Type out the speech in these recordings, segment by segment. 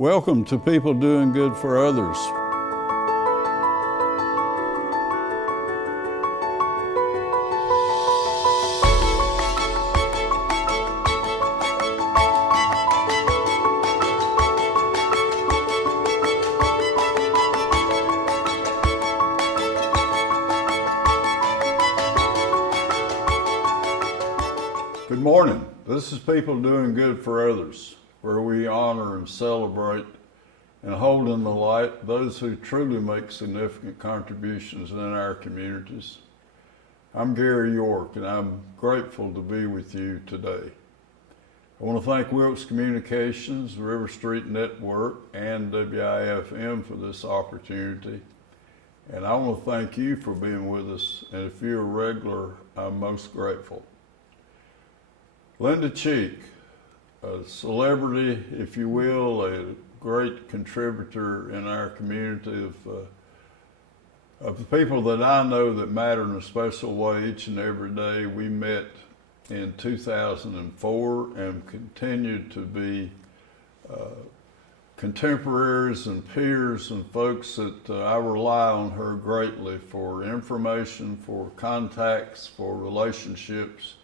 Welcome to People Doing Good for Others. Good morning. This is People Doing Good for Others, where we honor and celebrate and hold in the light those who truly make significant contributions in our communities. I'm Gary York, and I'm grateful to be with you today. I want to thank Wilkes Communications, River Street Network, and WIFM for this opportunity. And I want to thank you for being with us, and if you're a regular, I'm most grateful. Linda Cheek, a celebrity, if you will, a great contributor in our community of the people that I know that matter in a special way each and every day. We met in 2004 and continued to be contemporaries and peers and folks that I rely on her greatly for information, for contacts, for relationships.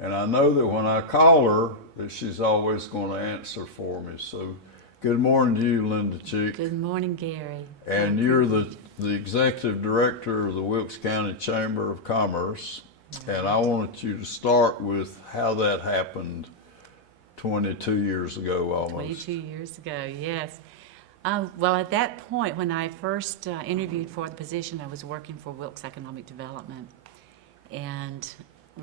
And I know that when I call her, that she's always going to answer for me. So good morning to you, Linda Cheek. Good morning, Gary. And you're the executive director of the Wilkes County Chamber of Commerce. Right. And I wanted you to start with how that happened 22 years ago almost. 22 years ago, yes. Well, at that point, when I first interviewed for the position, I was working for Wilkes Economic Development. And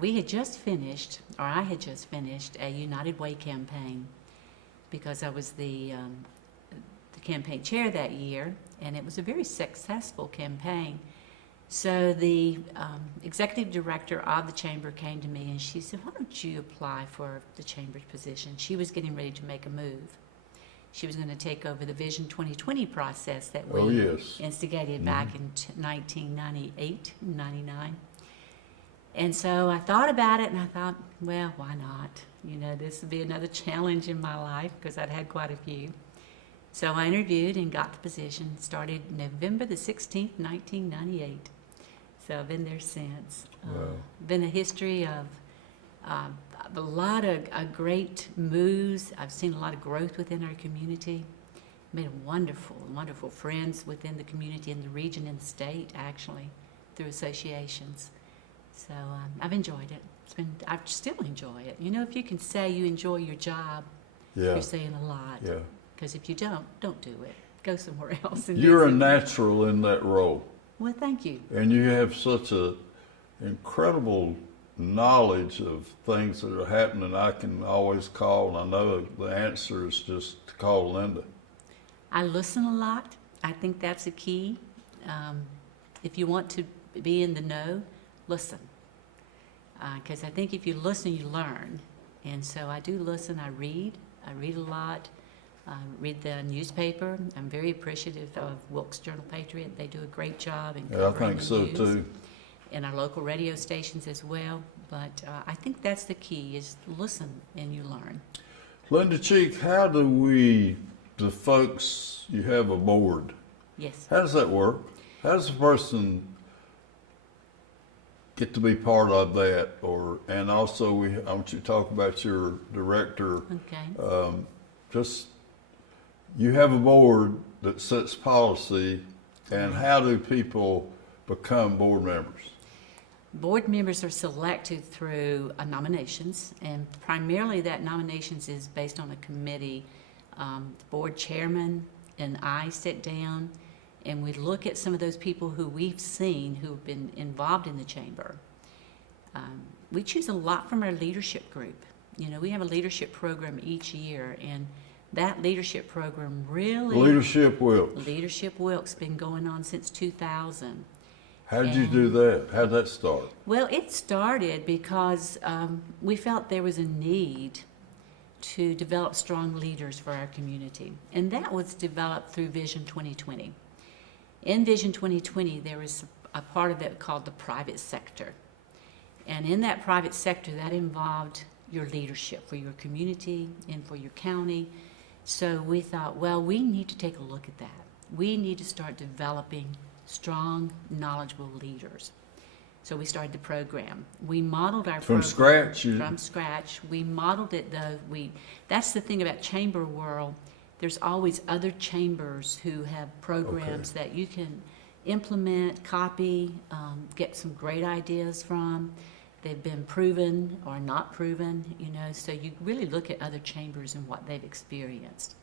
we had just finished, or I had just finished, a United Way campaign because I was the campaign chair that year, and it was a very successful campaign. So the executive director of the chamber came to me and she said, "Why don't you apply for the chamber's position?" She was getting ready to make a move. She was going to take over the Vision 2020 process that we instigated back in 1998, 99. And so I thought about it and I thought, well, why not? You know, this would be another challenge in my life because I'd had quite a few. So I interviewed and got the position. Started November the 16th, 1998. So I've been there since. Wow. Been a history of a lot of great moves. I've seen a lot of growth within our community. Made wonderful, wonderful friends within the community in the region and the state, actually, through associations. So I've enjoyed it. I still enjoy it. You know, if you can say you enjoy your job, you're saying a lot. Yeah. Because if you don't do it. Go somewhere else. And you're a natural in that role. Well, thank you. And you have such a incredible knowledge of things that are happening. I can always call, and I know the answer is just to call Linda. I listen a lot. I think that's a key. If you want to be in the know, listen, because I think if you listen, you learn. And so I do listen. I read a lot. Read the newspaper. I'm very appreciative of Wilkes Journal-Patriot. They do a great job in covering the news. Too. And our local radio stations as well. But I think that's the key, is listen and you learn. Linda Cheek, how do the folks, you have a board. Yes. How does that work? How does a person get to be part of that? And also I want you to talk about your director. Okay. You have a board that sets policy, and how do people become board members? Board members are selected through nominations, and primarily that nominations is based on a committee. The board chairman and I sit down and we look at some of those people who we've seen who've been involved in the chamber. We choose a lot from our leadership group. You know, we have a leadership program each year, and that leadership program really... Leadership Wilkes. Leadership Wilkes been going on since 2000. How did you do that? How did that start? Well, it started because we felt there was a need to develop strong leaders for our community, and that was developed through Vision 2020. In Vision 2020, there was a part of it called the private sector. And in that private sector, that involved your leadership for your community and for your county. So we thought, well, we need to take a look at that. We need to start developing strong, knowledgeable leaders. So we started the program. We modeled our From program scratch? from scratch. We modeled it though. That's the thing about chamber world. There's always other chambers who have programs that you can implement, copy, get some great ideas from. They've been proven or not proven, you know, so you really look at other chambers and what they've experienced.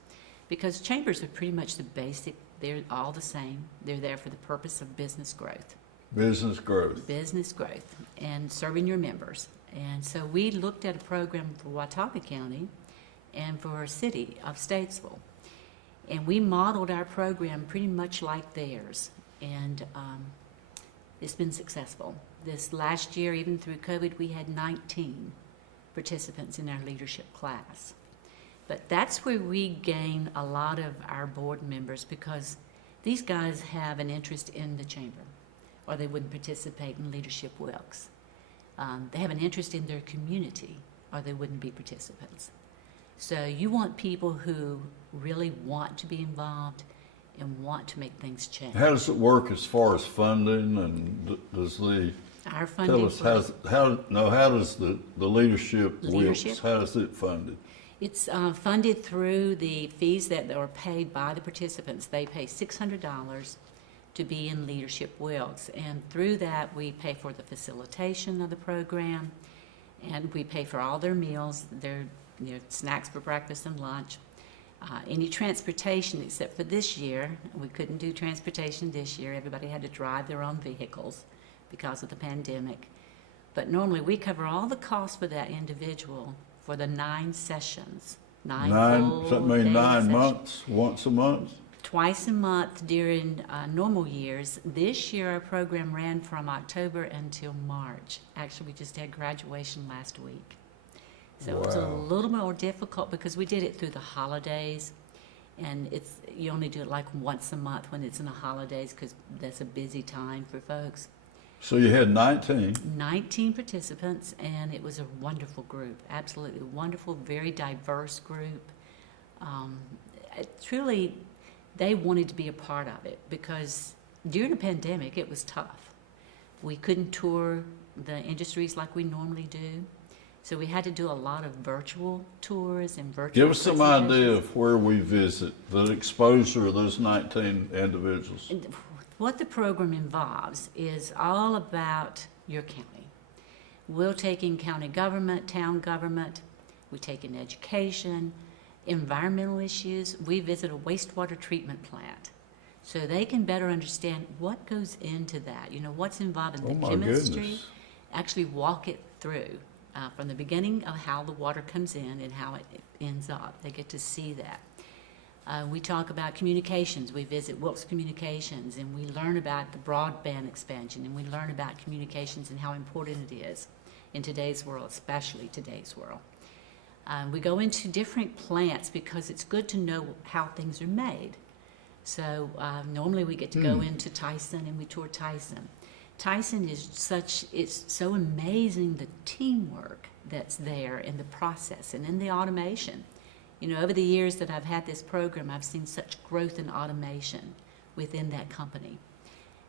Because chambers are pretty much the basic, they're all the same. They're there for the purpose of business growth. Business growth. Business growth and serving your members. And so we looked at a program for Watauga County and for our city of Statesville. And we modeled our program pretty much like theirs. And it's been successful. This last year, even through COVID, we had 19 participants in our leadership class. But that's where we gain a lot of our board members, because these guys have an interest in the chamber, or they wouldn't participate in Leadership Wilkes. They have an interest in their community, or they wouldn't be participants. So you want people who really want to be involved and want to make things change. How does it work as far as funding, and does the Our funding tell us how does the leadership Leadership? Wilkes, how is it funded? It's funded through the fees that are paid by the participants. They pay $600 to be in Leadership Wilkes, and through that we pay for the facilitation of the program, and we pay for all their meals, their snacks for breakfast and lunch. Any transportation, except for this year, we couldn't do transportation this year. Everybody had to drive their own vehicles because of the pandemic. But normally we cover all the costs for that individual for the 9 sessions. Nine Does that mean full-day 9 sessions. months, once a month? Twice a month during normal years. This year our program ran from October until March. Actually, we just had graduation last week. So it was a Wow. little more difficult because we did it through the holidays, and you only do it like once a month when it's in the holidays, because that's a busy time for folks. So you had 19. 19 participants, and it was a wonderful group, absolutely wonderful, very diverse group. Truly, they wanted to be a part of it, because during the pandemic it was tough. We couldn't tour the industries like we normally do. So we had to do a lot of virtual tours and virtual Give us some presentations. idea of where we visit, the exposure of those 19 individuals. And what the program involves is all about your county. We'll take in county government, town government, we take in education, environmental issues. We visit a wastewater treatment plant, so they can better understand what goes into that, what's involved in Oh the my chemistry. goodness. Actually walk it through. From the beginning of how the water comes in and how it ends up. They get to see that. We talk about communications. We visit Wilkes Communications, and we learn about the broadband expansion, and we learn about communications and how important it is in today's world, especially today's world. We go into different plants because it's good to know how things are made. So normally we get to go into Tyson, and we tour Tyson. Tyson it's so amazing, the teamwork that's there in the process and in the automation. Over the years that I've had this program, I've seen such growth in automation within that company.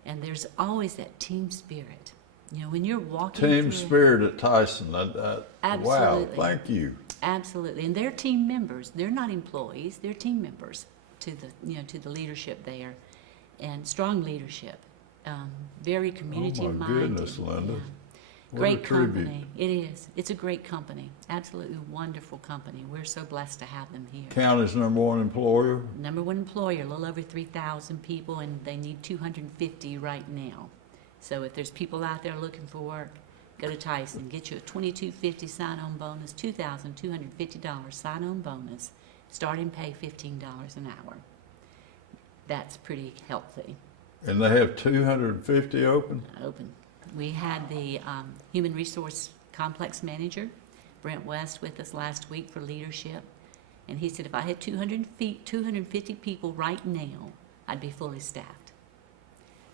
And there's always that team spirit. When you're walking Team through, spirit at Tyson. Wow, Absolutely. thank you. Absolutely, and they're team members. They're not employees. They're team members to the leadership there, and strong leadership. Very community-minded. Oh my goodness, Linda. Yeah. What Great a tribute. company. It is. It's a great company. Absolutely wonderful company. We're so blessed to have them here. County's #1 employer. Number 1 employer, a little over 3,000 people, and they need 250 right now. So if there's people out there looking for work, go to Tyson. Get you a $22.50 sign-on bonus, $2,250 sign-on bonus, starting pay $15 an hour. That's pretty healthy. And they have 250 open? Open. We had the Human Resource Complex Manager, Brent West, with us last week for leadership. And he said if I had 250 people right now, I'd be fully staffed.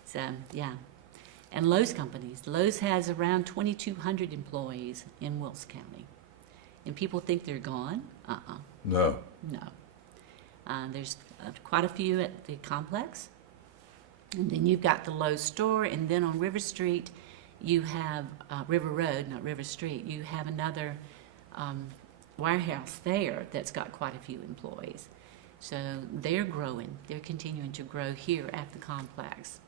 So, yeah. And Lowe's companies. Lowe's has around 2,200 employees in Wilkes County. And people think they're gone. No. No. There's quite a few at the complex. And then you've got the Lowe's store, and then on River Street, you have River Road, not River Street. You have another warehouse there that's got quite a few employees. So they're growing. They're continuing to grow here at the complex.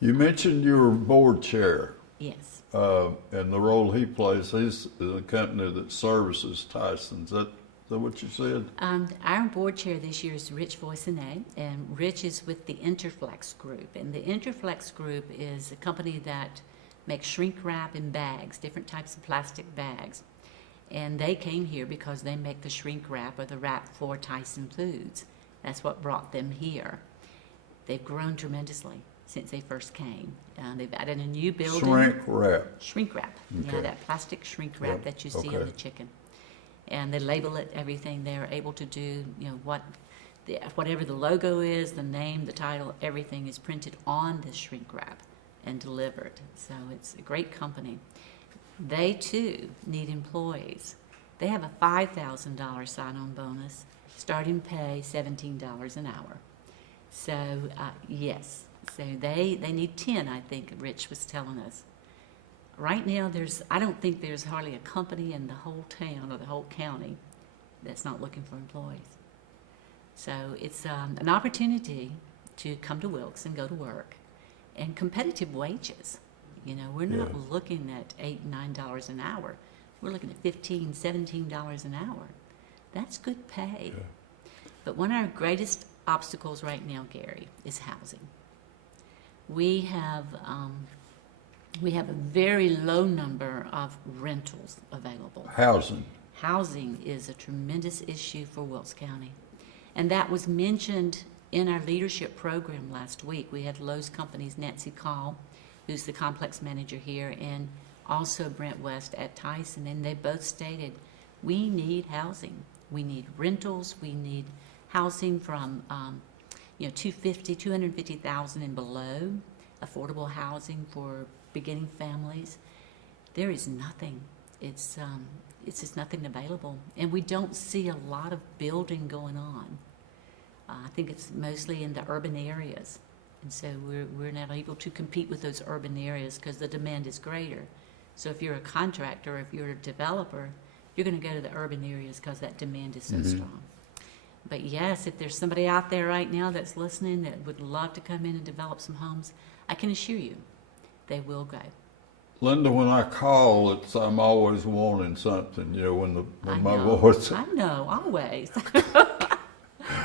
You mentioned your board chair. Yes. And the role he plays. He's in a company that services Tyson. Is that what you said? Our board chair this year is Rich Voisinay, and Rich is with the Interflex Group. And the Interflex Group is a company that makes shrink wrap in bags, different types of plastic bags. And they came here because they make the shrink wrap or the wrap for Tyson Foods. That's what brought them here. They've grown tremendously since they first came. They've added a new building. Shrink wrap. Shrink wrap. Okay. Yeah, that plastic shrink wrap Yep. that you see Okay. on the chicken. And they label it, everything. They're able to do, whatever the logo is, the name, the title, everything is printed on this shrink wrap and delivered. So it's a great company. They too need employees. They have a $5,000 sign-on bonus, starting pay $17 an hour. So yes, so they need 10, I think Rich was telling us. Right now, I don't think there's hardly a company in the whole town or the whole county that's not looking for employees. So it's an opportunity to come to Wilkes and go to work, and competitive wages. We're not looking at $8, $9 an hour. We're looking at $15, $17 an hour. That's good pay. Yeah. But one of our greatest obstacles right now, Gary, is housing. We have a very low number of rentals available. Housing. Housing is a tremendous issue for Wilkes County. And that was mentioned in our leadership program last week. We had Lowe's Company's Nancy Call, who's the complex manager here, and also Brent West at Tyson, and they both stated, we need housing. We need rentals. We need housing from $250,000 and below, affordable housing for beginning families. There is nothing. It's just nothing available, and we don't see a lot of building going on. I think it's mostly in the urban areas, and so we're not able to compete with those urban areas because the demand is greater. So if you're a contractor, if you're a developer, you're going to go to the urban areas because that demand is so strong. But yes, if there's somebody out there right now that's listening that would love to come in and develop some homes, I can assure you, they will go. Linda, when I call, I'm always wanting something. When my know. voice. I know, always.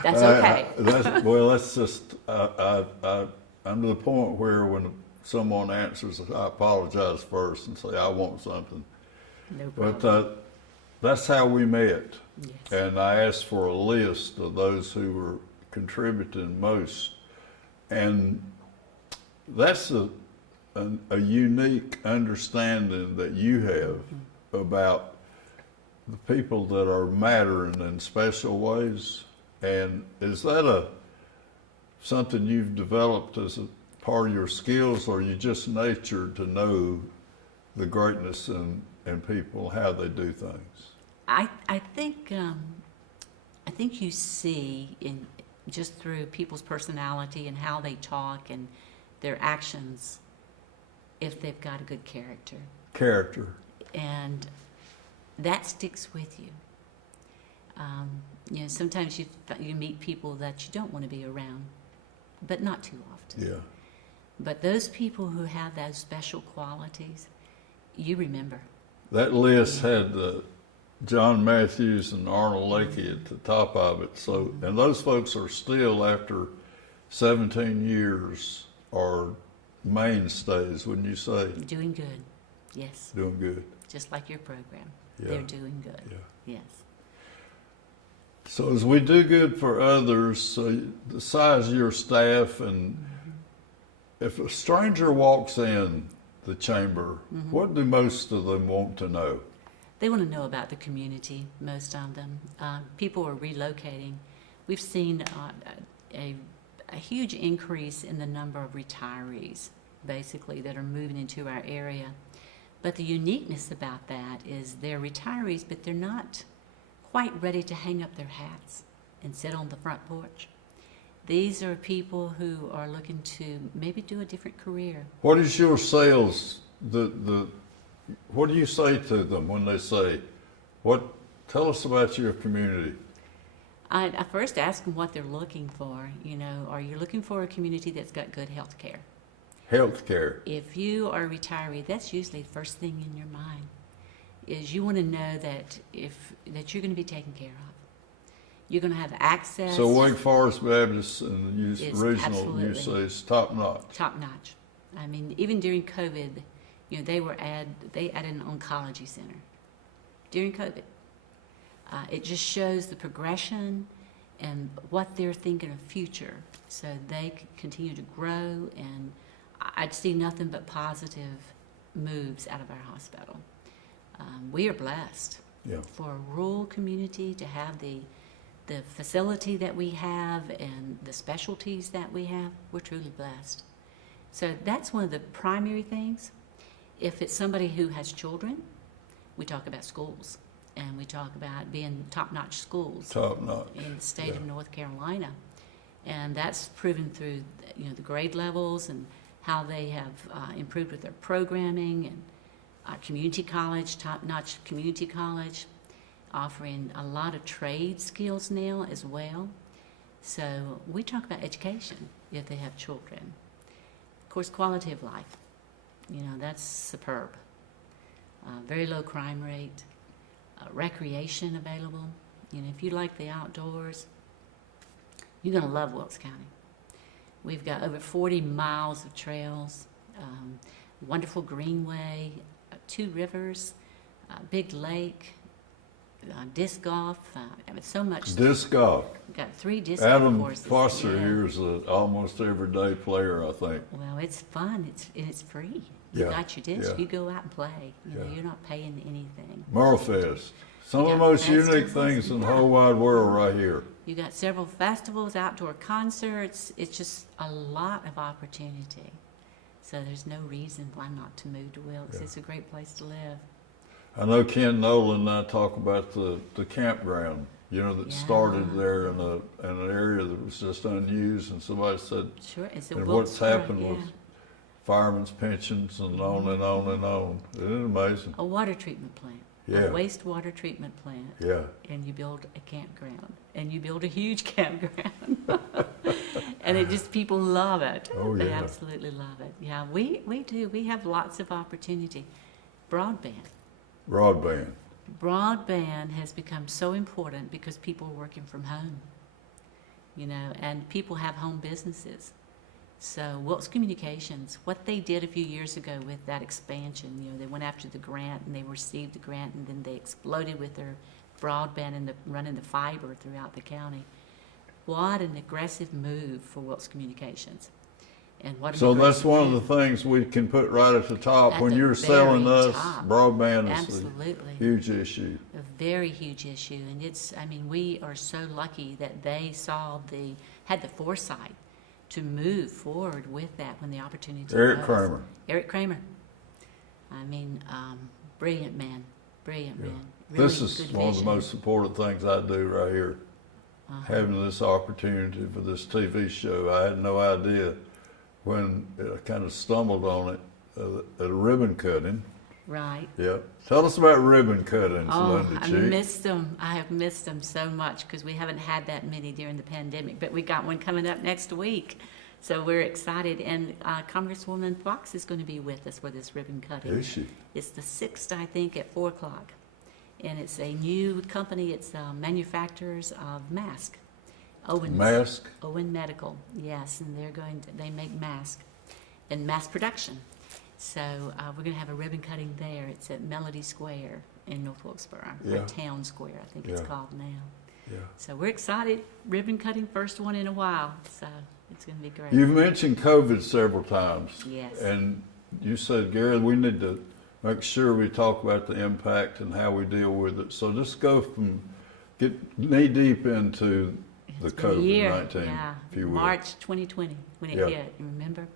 That's okay. That's just. I'm to the point where when someone answers, I apologize first and say I want something. No problem. But that's how we met. Yes. And I asked for a list of those who were contributing most, and that's a unique understanding that you have about the people that are mattering in special ways. And is that something you've developed as a part of your skills, or you just natured to know the greatness in people, how they do things? I think you see in just through people's personality and how they talk and their actions if they've got a good character. Character. And that sticks with you. Sometimes you meet people that you don't want to be around, but not too often. Yeah. But those people who have those special qualities, you remember. That list had John Matthews and Arnold Lakey at the top of it. So, and those folks are still, after 17 years, are mainstays, wouldn't you say? Doing good, yes. Doing good. Just like your program. Yeah. They're doing good, Yeah. yes. So as we do good for others, the size of your staff, and if a stranger walks in the chamber, what do most of them want to know? They want to know about the community, most of them. People are relocating. We've seen a huge increase in the number of retirees, basically, that are moving into our area. But the uniqueness about that is they're retirees, but they're not quite ready to hang up their hats. and sit on the front porch. These are people who are looking to maybe do a different career. What is your sales, what do you say to them when they say, tell us about your community? I first ask them what they're looking for. You know, are you looking for a community that's got good health care? Health care. If you are a retiree, that's usually the first thing in your mind, is you want to know that that you're going to be taken care of. You're going to have access. So Wake Forest Baptist and regional, you say, is top notch. Top notch. I mean, even during COVID, you know, they added an oncology center during COVID. It just shows the progression and what they're thinking of future, so they can continue to grow, and I'd see nothing but positive moves out of our hospital. We are blessed for a rural community to have the facility that we have and the specialties that we have. We're truly blessed. So that's one of the primary things. If it's somebody who has children, we talk about schools, and we talk about being top-notch schools in the state of North Carolina. And that's proven through, you know, the grade levels and how they have improved with their programming, and community college, top-notch community college, offering a lot of trade skills now as well. So we talk about education if they have children. Of course, quality of life, you know, that's superb. Very low crime rate, recreation available. You know, if you like the outdoors, you're going to love Wilkes County. We've got over 40 miles of trails, wonderful greenway, 2 rivers, big lake, disc golf. I mean, so much. Disc golf. We've got 3 disc golf courses. Adam Foster here is an almost everyday player, I think. Well, it's fun. It's free. Yeah. You got your disc. Yeah. You go out and play. You know, you're not paying anything. Merlefest. Some of the most unique things in the whole wide world right here. You got several festivals, outdoor concerts. It's just a lot of opportunity. So there's no reason why not to move to Wilkes. It's a great place to live. I know Ken Nolan and I talk about the campground, you know, that started there in an area that was just unused, and somebody said, it's and what's happened with firemen's pensions and on and on and on. Isn't it amazing? A water treatment plant. A wastewater treatment plant. Yeah. And you build a campground. And you build a huge campground. And it just, people love it. Oh, yeah. They absolutely love it. Yeah, we do. We have lots of opportunity. Broadband. Broadband has become so important because people are working from home, you know, and people have home businesses. So Wilkes Communications, what they did a few years ago with that expansion, you know, they went after the grant and they received the grant, and then they exploded with their broadband and running the fiber throughout the county. What an aggressive move for Wilkes Communications. And what so that's one of the things we can put right at the top. When you're selling us, broadband is a huge issue. A very huge issue. And it's, I mean, we are so lucky that they had the foresight to move forward with that when the opportunity Eric arose. Eric Kramer. I mean, brilliant man. Really this is one of the most important things I do right here. Having this opportunity for this TV show. I had no idea when I kind of stumbled on it at a ribbon cutting. Right. Yep. Tell us about ribbon cuttings, Linda Cheek. I missed them. I have missed them so much because we haven't had that many during the pandemic, but we got one coming up next week. So we're excited. And Congresswoman Fox is going to be with us for this ribbon cutting. Is she? It's the 6th, I think, at 4 o'clock. And it's a new company. It's manufacturers of masks. Owen Medical, yes, and they make masks and mass production. So we're going to have a ribbon cutting there. It's at Melody Square in North Wilkesboro, or Town Square, I think it's called now. Yeah. So we're excited. Ribbon cutting, first one in a while. So it's going to be great. You've mentioned COVID several times. Yes. And you said, Gary, we need to make sure we talk about the impact and how we deal with it. So just get knee deep into the COVID-19, if you will. March 2020, when it hit, you remember?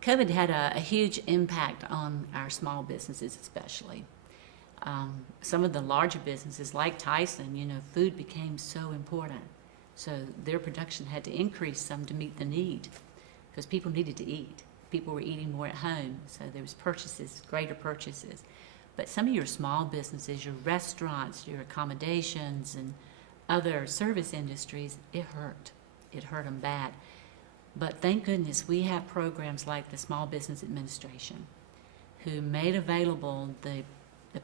COVID had a huge impact on our small businesses especially. Some of the larger businesses like Tyson, you know, food became so important. So their production had to increase some to meet the need, because people needed to eat. People were eating more at home, so there was purchases, greater purchases. But some of your small businesses, your restaurants, your accommodations, and other service industries, it hurt. It hurt them bad. But thank goodness we have programs like the Small Business Administration, who made available the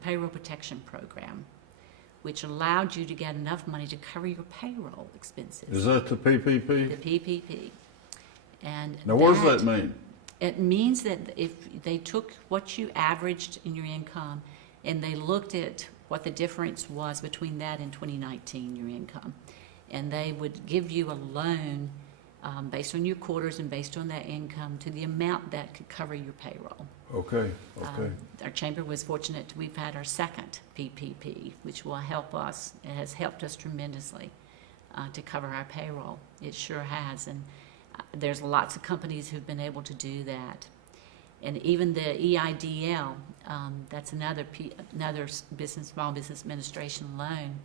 Payroll Protection Program, which allowed you to get enough money to cover your payroll expenses. Is that the PPP? The PPP. And Now, what does that mean? It means that if they took what you averaged in your income and they looked at what the difference was between that and 2019, your income, and they would give you a loan based on your quarters and based on that income to the amount that could cover your payroll. Okay. Our chamber was fortunate. We've had our second PPP, which will help us. It has helped us tremendously to cover our payroll. It sure has. And there's lots of companies who've been able to do that. And even the EIDL, that's another small business administration loan.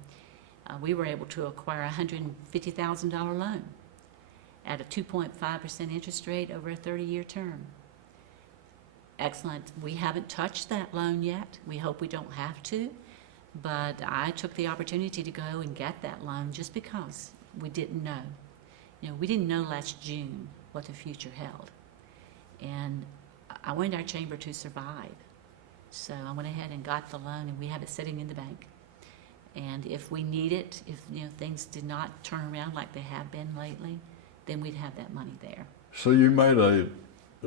We were able to acquire a $150,000 loan at a 2.5% interest rate over a 30-year term. Excellent. We haven't touched that loan yet. We hope we don't have to. But I took the opportunity to go and get that loan just because we didn't know. You know, we didn't know last June what the future held. And I wanted our chamber to survive. So I went ahead and got the loan, and we have it sitting in the bank. And if we need it, if things did not turn around like they have been lately, then we'd have that money there. So you made a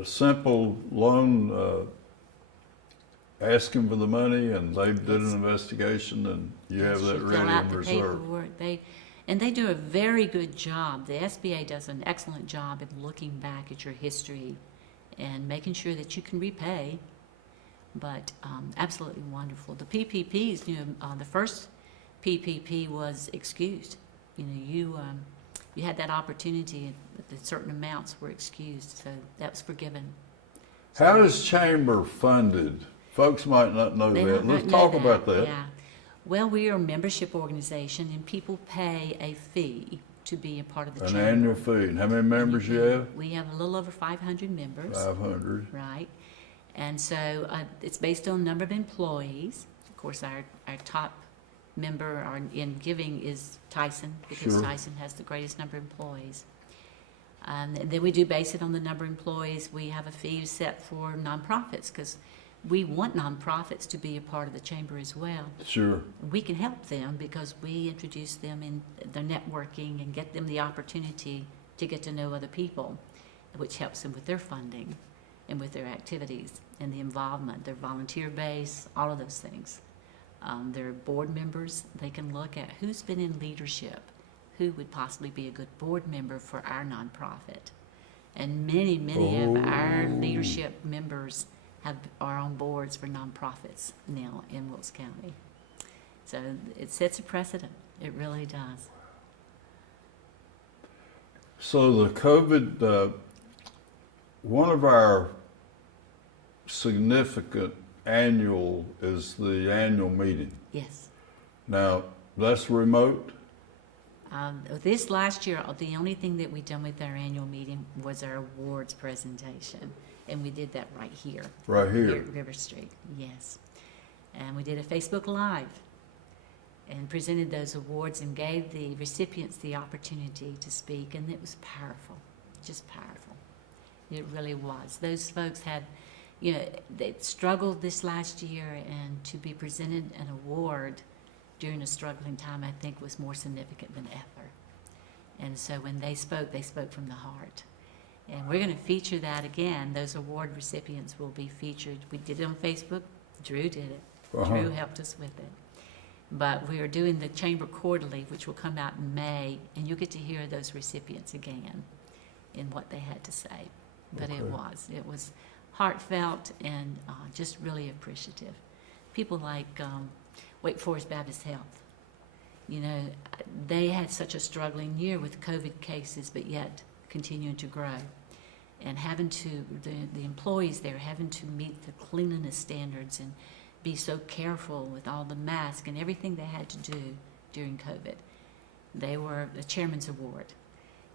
simple loan asking for the money, and they did an investigation, and you have that ready in reserve. And they do a very good job. The SBA does an excellent job at looking back at your history and making sure that you can repay. But absolutely wonderful. The PPPs, the first PPP was excused. You had that opportunity, that certain amounts were excused, so that was forgiven. How is chamber funded? Folks might not know that. Let's talk about that. Yeah. Well, we are a membership organization, and people pay a fee to be a part of the chamber. An annual fee. And how many members you have? We have a little over 500 members. 500. Right. And so it's based on number of employees. Of course, our top member in giving is Tyson, because Sure. Tyson has the greatest number of employees. And then we do base it on the number of employees. We have a fee set for nonprofits, because we want nonprofits to be a part of the chamber as well. Sure. We can help them because we introduce them in their networking and get them the opportunity to get to know other people, which helps them with their funding and with their activities and the involvement, their volunteer base, all of those things. Their board members, they can look at who's been in leadership, who would possibly be a good board member for our nonprofit. And many of our leadership members are on boards for nonprofits now in Wilkes County. So it sets a precedent. It really does. So the COVID, one of our significant annual is the annual meeting. Yes. Now, that's remote? This last year, the only thing that we done with our annual meeting was our awards presentation. And we did that right here. Right here? Here at River Street, yes. And we did a Facebook Live and presented those awards and gave the recipients the opportunity to speak. And it was powerful, just powerful. It really was. Those folks had, they struggled this last year, and to be presented an award during a struggling time, I think, was more significant than ever. And so when they spoke from the heart. And we're going to feature that again. Those award recipients will be featured. We did it on Facebook. Drew did it. Drew helped us with it. But we are doing the Chamber Quarterly, which will come out in May, and you'll get to hear those recipients again in what they had to say. But it was heartfelt and just really appreciative. People like Wake Forest Baptist Health. They had such a struggling year with COVID cases, but yet continuing to grow. And the employees there having to meet the cleanliness standards and be so careful with all the masks and everything they had to do during COVID. They were the Chairman's Award.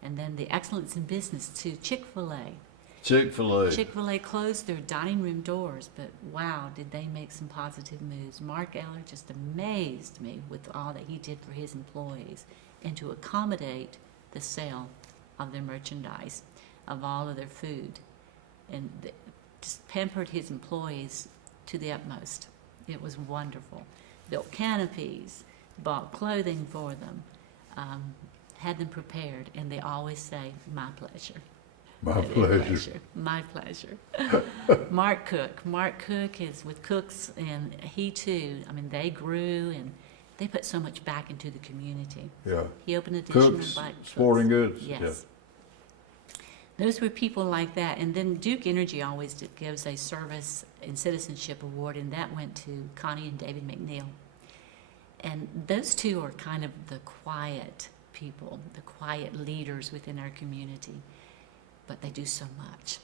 And then the Excellence in Business to Chick-fil-A. Chick-fil-A. Chick-fil-A closed their dining room doors, but wow, did they make some positive moves. Mark Eller just amazed me with all that he did for his employees and to accommodate the sale of their merchandise, of all of their food, and just pampered his employees to the utmost. It was wonderful. Built canopies, bought clothing for them, had them prepared, and they always say, "My pleasure." My pleasure. My pleasure. Mark Cook is with Cooks, and he too, I mean, they grew and they put so much back into the community. Yeah. He opened additional Cooks, bike Sporting Goods. Yes. Yeah. Those were people like that. And then Duke Energy always gives a Service and Citizenship Award, and that went to Connie and David McNeil. And those two are kind of the quiet people, the quiet leaders within our community, but they do so much.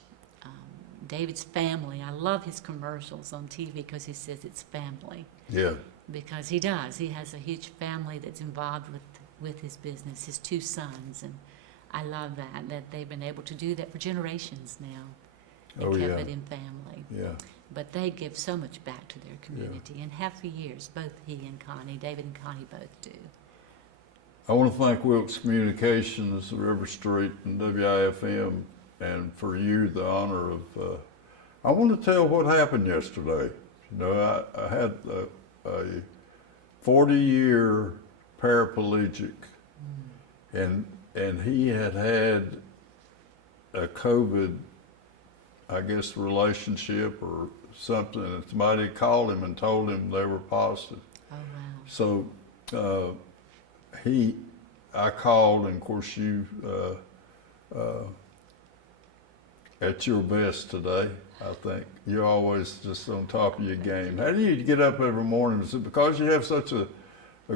David's family, I love his commercials on TV because he says it's family. Yeah. Because he does. He has a huge family that's involved with his business, his two sons, and I love that they've been able to do that for generations now and kept it in family. Yeah. But they give so much back to their community and have for years, both he and Connie, David and Connie both do. I want to thank Wilkes Communications, River Street, and WIFM, and for you, the honor of, I want to tell what happened yesterday. You know, I had a 40-year paraplegic, and he had a COVID, I guess, relationship or something, and somebody called him and told him they were positive. Oh, wow. So I called, and of course you, at your best today, I think. You're always just on top of your game. How do you get up every morning? Is it because you have such a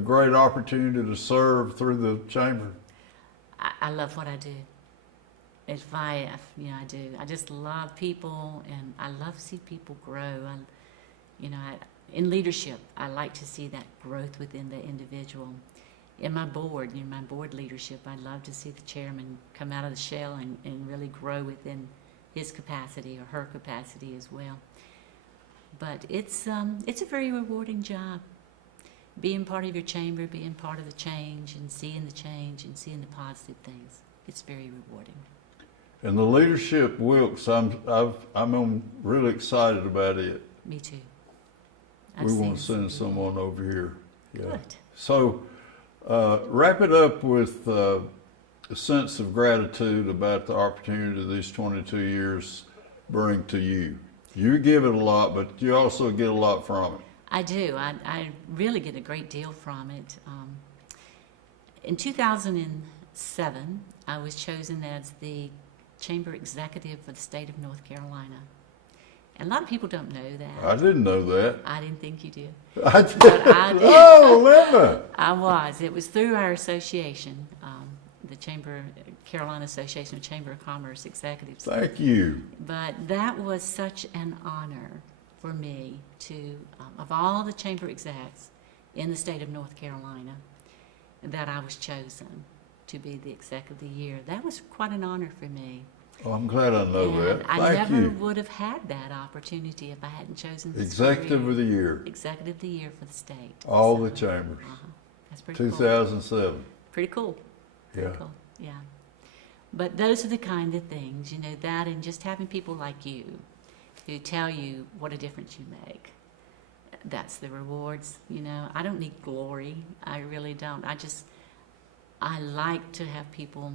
great opportunity to serve through the chamber? I love what I do. I do. I just love people, and I love to see people grow. In leadership, I like to see that growth within the individual. In my board leadership, I love to see the chairman come out of the shell and really grow within his capacity or her capacity as well. But it's a very rewarding job. Being part of your chamber, being part of the change and seeing the positive things. It's very rewarding. And the leadership, Wilkes, I'm really excited about it. Me too. We want to send someone over here. Yeah. Good. So, wrap it up with a sense of gratitude about the opportunity these 22 years bring to you. You give it a lot, but you also get a lot from it. I do. I really get a great deal from it. In 2007, I was chosen as the Chamber Executive for the state of North Carolina. And a lot of people don't know that. I didn't know that. I didn't think you did. I did. But I did. Oh, Linda. I was. It was through our association, the Carolina Association of Chamber of Commerce Executives. Thank you. But that was such an honor for me to, of all the chamber execs in the state of North Carolina, that I was chosen to be the exec of the year. That was quite an honor for me. Well, I'm glad I know And that. I Thank never you. would have had that opportunity if I hadn't chosen this Executive career. of the Year. Executive of the year for the state. All So, the chambers. That's pretty cool. 2007. Pretty cool. Pretty Yeah. cool. Yeah. But those are the kind of things, that and just having people like you who tell you what a difference you make. That's the rewards, I don't need glory. I really don't. I like to have people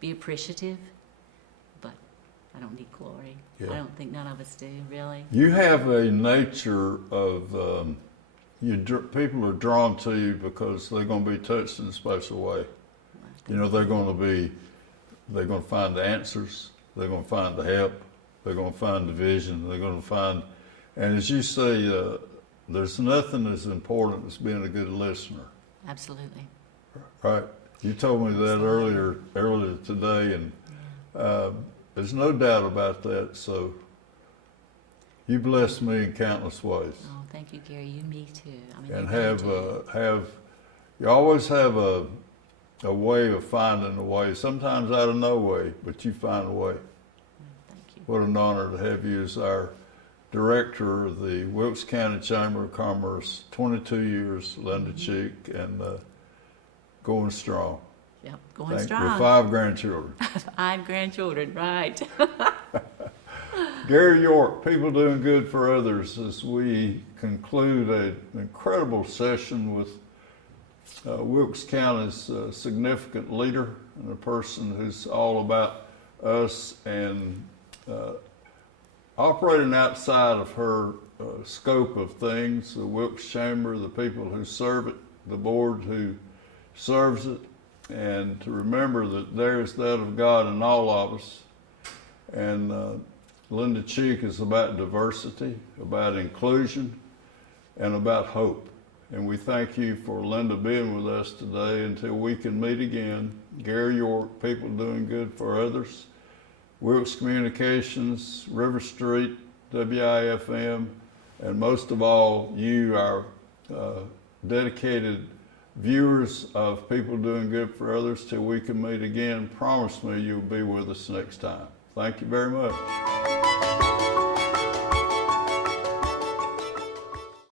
be appreciative, but I don't need glory. Yeah. I don't think none of us do, really. You have a nature of, people are drawn to you because they're going to be touched in a special way. They're going to find the answers, they're going to find the help, they're going to find the vision, they're going to find, and as you say, there's nothing as important as being a good listener. Absolutely. Right? You told me that earlier today, and there's no doubt about that. So you bless me in countless ways. Oh, thank you, Gary. Me too. And you do too. you always have a a way of finding a way, sometimes out of no way, but you find a way. Thank you. What an honor to have you as our director of the Wilkes County Chamber of Commerce, 22 years, Linda Cheek, and going strong. Yep, going With strong. 5 grandchildren. 5 grandchildren, right. Gary York, people doing good for others, as we conclude an incredible session with Wilkes County's significant leader and a person who's all about us and operating outside of her scope of things, the Wilkes Chamber, the people who serve it, the board who serves it, and to remember that there's that of God in all of us. And Linda Cheek is about diversity, about inclusion, and about hope. And we thank you for Linda being with us today until we can meet again. Gary York, people doing good for others. Wilkes Communications, River Street, WIFM, and most of all, you, our dedicated viewers of people doing good for others. Till we can meet again, promise me you'll be with us next time. Thank you very much.